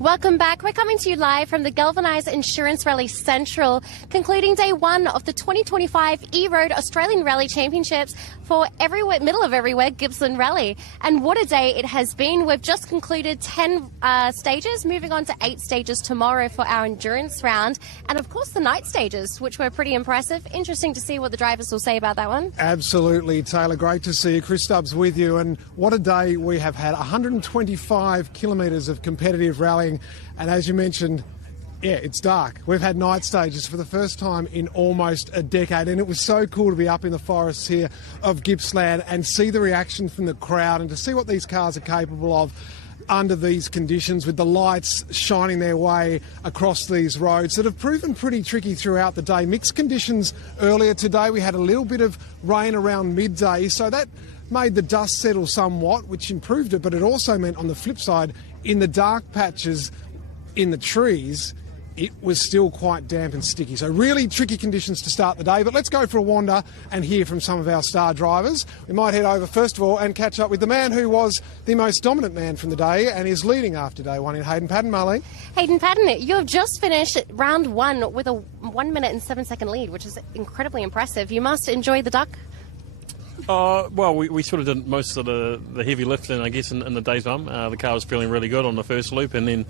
Welcome back. We're coming to you live from the Galvanised Insurance Rally Central, concluding day one of the 2025 E-Road Australian Rally Championships for middle of everywhere Gippsland Rally. And what a day it has been. We've just concluded 10 stages, moving on to 8 stages tomorrow for our endurance round. And of course the night stages, which were pretty impressive. Interesting to see what the drivers will say about that one. Absolutely, Taylor. Great to see you. Chris Stubbs with you. And what a day we have had. 125 kilometres of competitive rallying. And as you mentioned, yeah, it's dark. We've had night stages for the first time in almost a decade, and it was so cool to be up in the forests here of Gippsland and see the reaction from the crowd and to see what these cars are capable of under these conditions, with the lights shining their way across these roads that have proven pretty tricky throughout the day. Mixed conditions earlier today. We had a little bit of rain around midday, so that made the dust settle somewhat, which improved it, but it also meant on the flip side, in the dark patches in the trees, it was still quite damp and sticky. So really tricky conditions to start the day. But let's go for a wander and hear from some of our star drivers. We might head over first of all and catch up with the man who was the most dominant man from the day and is leading after day one in Hayden Patterton, Marlene. Hayden Patterton, you have just finished round one with a 1 minute and 7 second lead, which is incredibly impressive. You must enjoy the duck. Well, we sort of did most of the heavy lifting, I guess, in the daytime. The car was feeling really good on the first loop, and then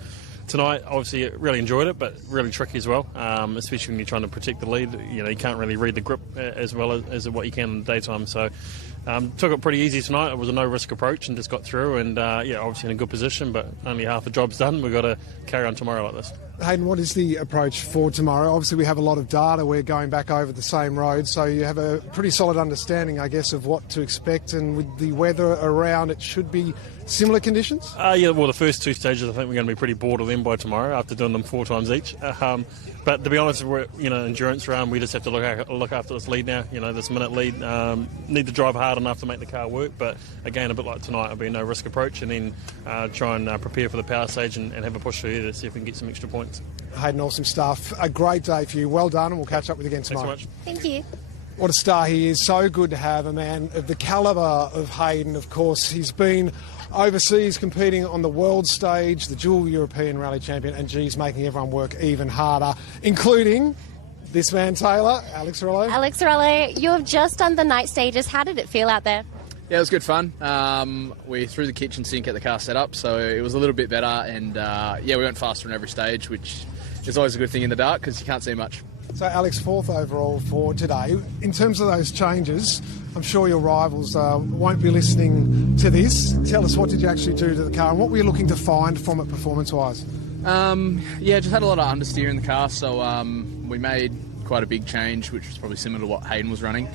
tonight, obviously, really enjoyed it, but really tricky as well, especially when you're trying to protect the lead. You know, you can't really read the grip as well as what you can in the daytime. So took it pretty easy tonight. It was a no-risk approach and just got through, and yeah, obviously in a good position, but only half the job's done. We've got to carry on tomorrow like this. Hayden, what is the approach for tomorrow? Obviously, we have a lot of data. We're going back over the same road, so you have a pretty solid understanding, I guess, of what to expect. And with the weather around, it should be similar conditions? Yeah, well, the first 2 stages, I think we're going to be pretty bored of them by tomorrow after doing them 4 times each. But to be honest, we're, endurance round, we just have to look after this lead now. This minute lead. Need to drive hard enough to make the car work. But again, a bit like tonight, it'll be a no-risk approach, and then try and prepare for the power stage and have a push through here to see if we can get some extra points. Hayden, awesome stuff. A great day for you. Well done, and we'll catch up with you again tomorrow. Thanks so much. Thank you. What a star he is. So good to have a man of the calibre of Hayden, of course. He's been overseas competing on the world stage, the dual European rally champion, and geez, making everyone work even harder, including this man, Taylor, Alex Rallo. Alex Rallo, you have just done the night stages. How did it feel out there? Yeah, it was good fun. We threw the kitchen sink at the car setup, so it was a little bit better, and yeah, we went faster on every stage, which is always a good thing in the dark because you can't see much. So Alex, 4th overall for today. In terms of those changes, I'm sure your rivals won't be listening to this. Tell us, what did you actually do to the car and what were you looking to find from it performance-wise? Yeah, just had a lot of understeer in the car, so we made quite a big change, which was probably similar to what Hayden was running.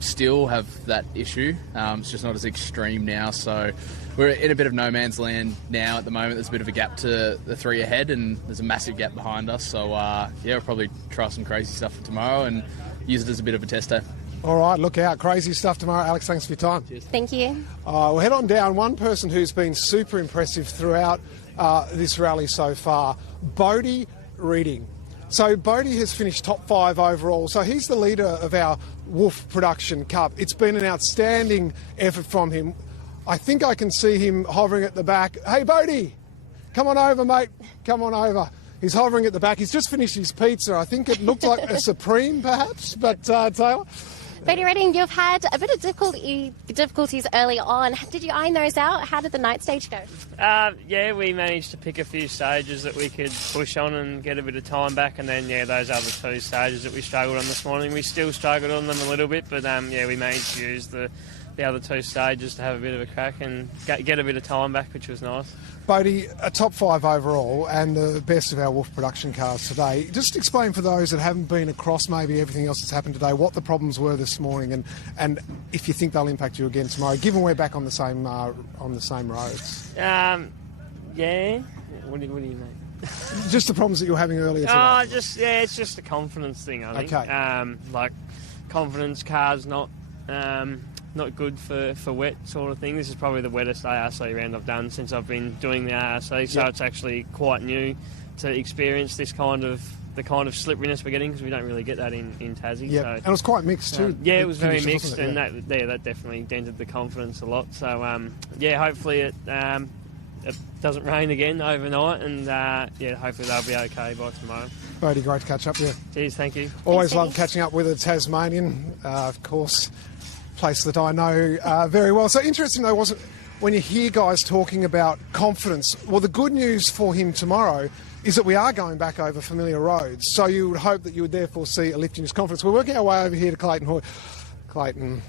Still have that issue. It's just not as extreme now, so we're in a bit of no man's land now at the moment. There's a bit of a gap to the 3 ahead, and there's a massive gap behind us, so yeah, we'll probably try some crazy stuff for tomorrow and use it as a bit of a test day. All right, look out. Crazy stuff tomorrow. Alex, thanks for your time. Cheers. Thank you. We'll head on down. One person who's been super impressive throughout this rally so far, Bodie Reading. So Bodie has finished top 5 overall. So he's the leader of our Wolf Production Cup. It's been an outstanding effort from him. I think I can see him hovering at the back. Hey, Bodie, come on over, mate. Come on over. He's hovering at the back. He's just finished his pizza. I think it looked like a Supreme, perhaps. But Taylor? Bodie Reading, you've had a bit of difficulties early on. Did you iron those out? How did the night stage go? Yeah, we managed to pick a few stages that we could push on and get a bit of time back, and then, yeah, those other 2 stages that we struggled on this morning, we still struggled on them a little bit, but, yeah, we managed to use the other 2 stages to have a bit of a crack and get a bit of time back, which was nice. Bodie, a top 5 overall and the best of our Wolf Production cars today. Just explain for those that haven't been across maybe everything else that's happened today, what the problems were this morning, and if you think they'll impact you again tomorrow, given we're back on the same roads. Yeah. What do you mean? Just the problems that you were having earlier today. It's just a confidence thing, I think. Okay. Like confidence, cars not not good for wet sort of thing. This is probably the wettest ARC round I've done since I've been doing the ARC, so it's actually quite new to experience the kind of slipperiness we're getting, because we don't really get that in Tassie. Yeah, so, and it was quite mixed too. It was very finishes, mixed, and that definitely dented the confidence a lot. So hopefully it doesn't rain again overnight, and hopefully they'll be okay by tomorrow. Bodie, great to catch up with you. Cheers, thank you. Always love catching up with a Tasmanian, of course, place that I know very well. So interesting though, wasn't when you hear guys talking about confidence. Well, the good news for him tomorrow is that we are going back over familiar roads. So you would hope that you would therefore see a lift in his confidence. We're working our way over here to Clayton. Clayton,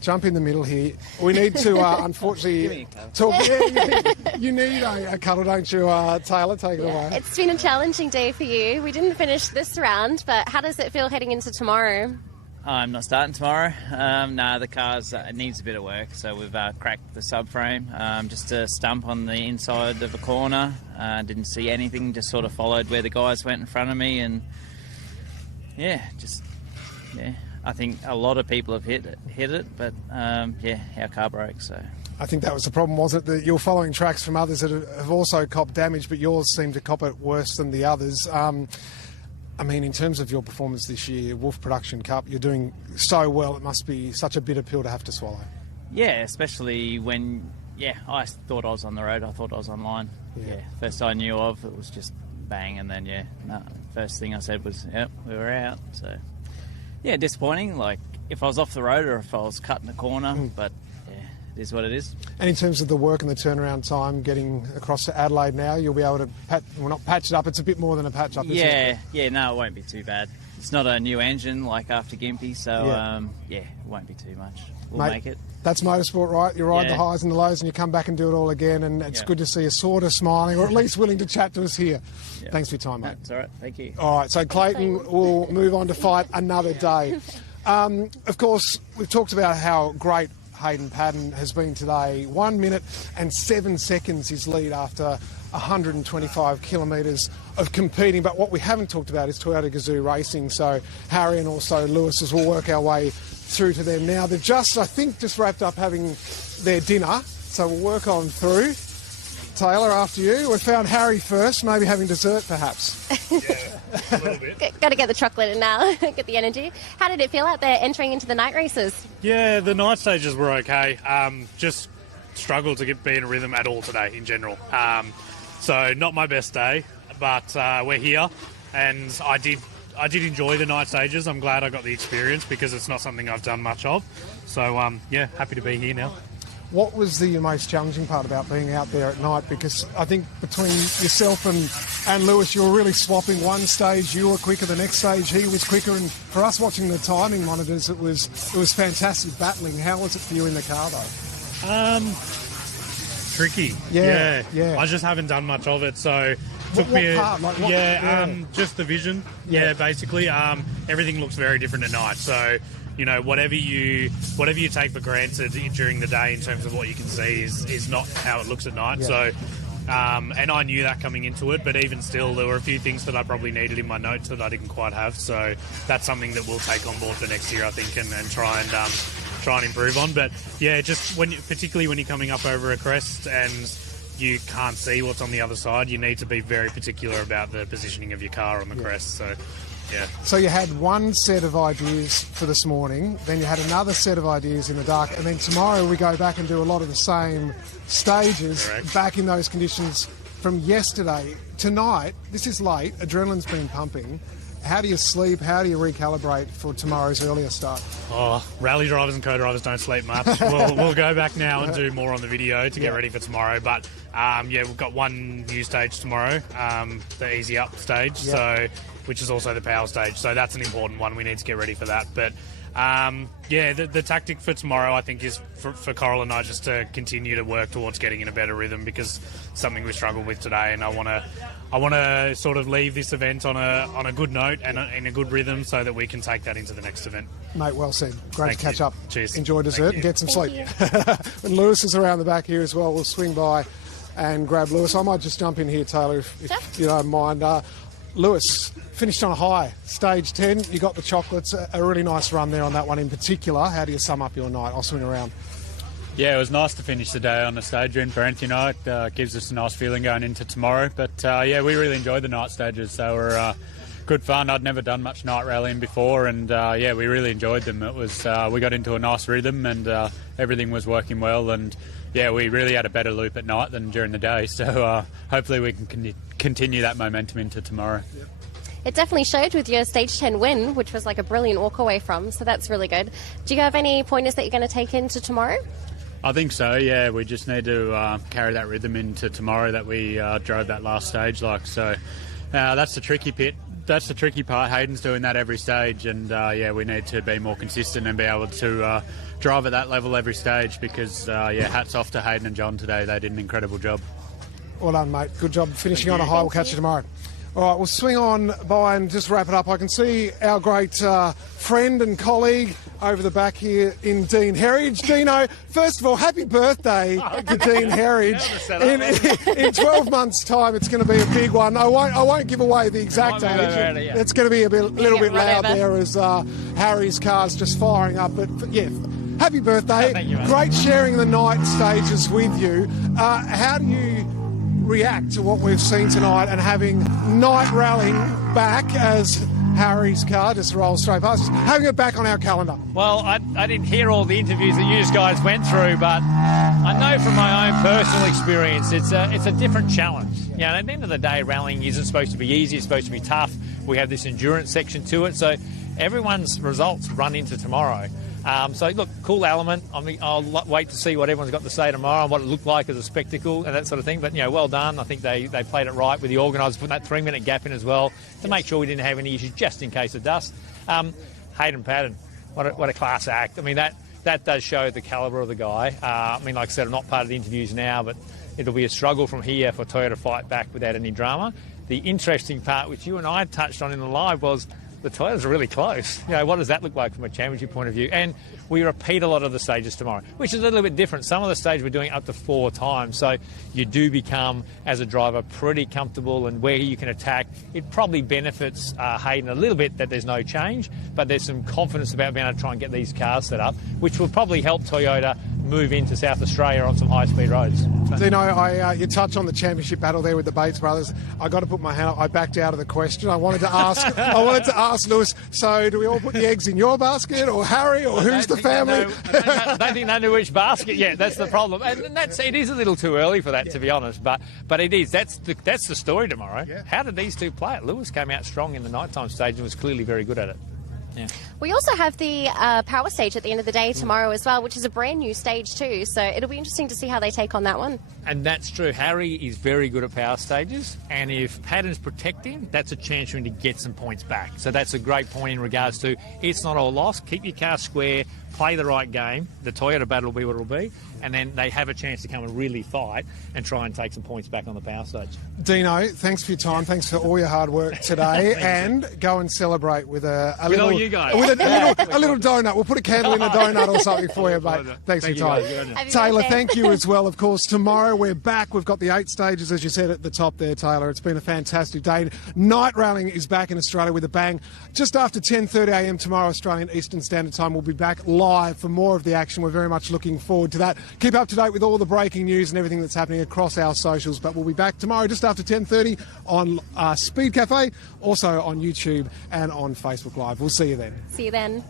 jump in the middle here. We need to, unfortunately, talk. Yeah, you need a cuddle, don't you, Taylor? Take it away. It's been a challenging day for you. We didn't finish this round, but how does it feel heading into tomorrow? I'm not starting tomorrow. The car's needs a bit of work, so we've cracked the subframe. Just a stump on the inside of a corner. Didn't see anything, just sort of followed where the guys went in front of me, and I think a lot of people have hit it, but our car broke, so. I think that was the problem, wasn't it? That you're following tracks from others that have also copped damage, but yours seem to cop it worse than the others. I mean, in terms of your performance this year, Wolf Production Cup, you're doing so well, it must be such a bitter pill to have to swallow. Yeah, especially when, I thought I was on the road, I thought I was online. Yeah, first I knew of, it was just bang, and then, first thing I said was, we were out. So, disappointing, like, if I was off the road or if I was cutting a corner, but it is what it is. And in terms of the work and the turnaround time, getting across to Adelaide now, you'll be able to not patch it up, it's a bit more than a patch up, isn't it? No, it won't be too bad. It's not a new engine like after Gympie, so it won't be too much. We'll make it. That's motorsport, right? You ride the highs and the lows and you come back and do it all again, and it's good to see you sort of smiling, or at least willing to chat to us here. Thanks for your time, mate. That's all right, thank you. All right, so Clayton will move on to fight another day. Of course, we've talked about how great Hayden Patterton has been today. 1 minute and 7 seconds his lead after 125 kilometres of competing. But what we haven't talked about is Toyota Gazoo Racing. So Harry and also Lewis's will work our way through to them now. They've just wrapped up having their dinner. So we'll work on through. Taylor, after you. We found Harry first, maybe having dessert perhaps. A little bit. Got to get the chocolate in now, get the energy. How did it feel out there entering into the night races? Yeah, the night stages were okay. Just struggled to be in a rhythm at all today in general. So not my best day, but we're here, and I did enjoy the night stages. I'm glad I got the experience because it's not something I've done much of. So happy to be here now. What was the most challenging part about being out there at night? Because I think between yourself and Lewis, you were really swapping. One stage you were quicker, the next stage he was quicker, and for us watching the timing monitors, it was fantastic battling. How was it for you in the car though? Tricky. Yeah. I just haven't done much of it, so What part? Like what, just the vision. Yeah, basically. Everything looks very different at night, so whatever you take for granted during the day in terms of what you can see is not how it looks at night. So, and I knew that coming into it, but even still, there were a few things that I probably needed in my notes that I didn't quite have. So that's something that we'll take on board for next year, I think, and try and improve on. But just particularly when you're coming up over a crest and you can't see what's on the other side, you need to be very particular about the positioning of your car on the crest. So. Yeah. So you had one set of ideas for this morning, then you had another set of ideas in the dark, and then tomorrow we go back and do a lot of the same stages back in those conditions from yesterday. Tonight, this is late, adrenaline's been pumping. How do you sleep? How do you recalibrate for tomorrow's earlier start? Rally drivers and co-drivers don't sleep much. We'll go back now and do more on the video to get ready for tomorrow. But we've got one new stage tomorrow, the easy up stage, which is also the power stage. So that's an important one. We need to get ready for that. But the tactic for tomorrow, I think, is for Coral and I just to continue to work towards getting in a better rhythm, because it's something we struggled with today, and I want to sort of leave this event on a good note and in a good rhythm so that we can take that into the next event. Mate, well said. Great to catch up. Cheers. Enjoy dessert and get some sleep. And Lewis is around the back here as well. We'll swing by and grab Lewis. I might just jump in here, Taylor, if you don't mind. Lewis, finished on a high. Stage 10, you got the chocolates. A really nice run there on that one in particular. How do you sum up your night? I'll swing around. Yeah, it was nice to finish the day on the stage win for Anthony night. Gives us a nice feeling going into tomorrow. But yeah, we really enjoyed the night stages. They were good fun. I'd never done much night rallying before, and yeah, we really enjoyed them. It was we got into a nice rhythm, and everything was working well. And yeah, we really had a better loop at night than during the day. So hopefully we can continue that momentum into tomorrow. Yep. It definitely showed with your stage 10 win, which was like a brilliant walk away from. So that's really good. Do you have any pointers that you're going to take into tomorrow? I think so, yeah. We just need to carry that rhythm into tomorrow that we drove that last stage like. So that's the tricky bit. That's the tricky part. Hayden's doing that every stage, and yeah, we need to be more consistent and be able to drive at that level every stage because, yeah, hats off to Hayden and John today. They did an incredible job. Well done, mate. Good job finishing on a high. We'll catch you tomorrow. All right, we'll swing on by and just wrap it up. I can see our great friend and colleague over the back here in Dean Herridge. Dino, first of all, happy birthday to Dean Herridge. In 12 months' time, it's going to be a big one. I won't give away the exact age. It's going to be a little bit loud there as Harry's car's just firing up. But yeah, happy birthday. Thank you, mate. Great sharing the night stages with you. How do you react to what we've seen tonight and having night rallying back as Harry's car just rolls straight past us, having it back on our calendar? Well, I didn't hear all the interviews that you guys went through, but I know from my own personal experience it's a different challenge. You know, at the end of the day, rallying isn't supposed to be easy, it's supposed to be tough. We have this endurance section to it, so everyone's results run into tomorrow. So, look, cool element. I mean, I'll wait to see what everyone's got to say tomorrow and what it looked like as a spectacle and that sort of thing. But, you know, well done. I think they played it right with the organisers, putting that 3-minute gap in as well to make sure we didn't have any issues just in case of dust. Hayden Patterton, what a class act. I mean, that does show the calibre of the guy. I mean, like I said, I'm not part of the interviews now, but it'll be a struggle from here for Toyota to fight back without any drama. The interesting part, which you and I touched on in the live, was the Toyotas are really close. You know, what does that look like from a championship point of view? And we repeat a lot of the stages tomorrow, which is a little bit different. Some of the stages we're doing up to 4 times. So you do become, as a driver, pretty comfortable and where you can attack. It probably benefits Hayden a little bit that there's no change, but there's some confidence about being able to try and get these cars set up, which will probably help Toyota move into South Australia on some high-speed roads. Dino, you touched on the championship battle there with the Bates brothers. I got to put my hand up. I backed out of the question. I wanted to ask Lewis. So, do we all put the eggs in your basket, or Harry, or who's the family? I don't think they know which basket yet. That's the problem, and it is a little too early for that, to be honest. But it is. That's the story tomorrow. Yeah. How did these two play it? Lewis came out strong in the nighttime stage and was clearly very good at it. Yeah. We also have the power stage at the end of the day tomorrow as well, which is a brand new stage too. So it'll be interesting to see how they take on that one. And that's true. Harry is very good at power stages. And if Patton's protect him, that's a chance for him to get some points back. So that's a great point in regards to it's not all lost. Keep your car square, play the right game. The Toyota battle will be what it'll be. And then they have a chance to come and really fight and try and take some points back on the power stage. Dino, thanks for your time. Thanks for all your hard work today. And go and celebrate with a little... all you guys. With a little donut. We'll put a candle in a donut or something for you, mate. Thanks for your time. Taylor, thank you as well. Of course, tomorrow we're back. We've got the 8 stages, as you said, at the top there, Taylor. It's been a fantastic day. Night rallying is back in Australia with a bang. Just after 10:30 a.m. tomorrow, Australian Eastern Standard Time, we'll be back live for more of the action. We're very much looking forward to that. Keep up to date with all the breaking news and everything that's happening across our socials. But we'll be back tomorrow just after 10:30 on Speed Cafe, also on YouTube and on Facebook Live. We'll see you then. See you then.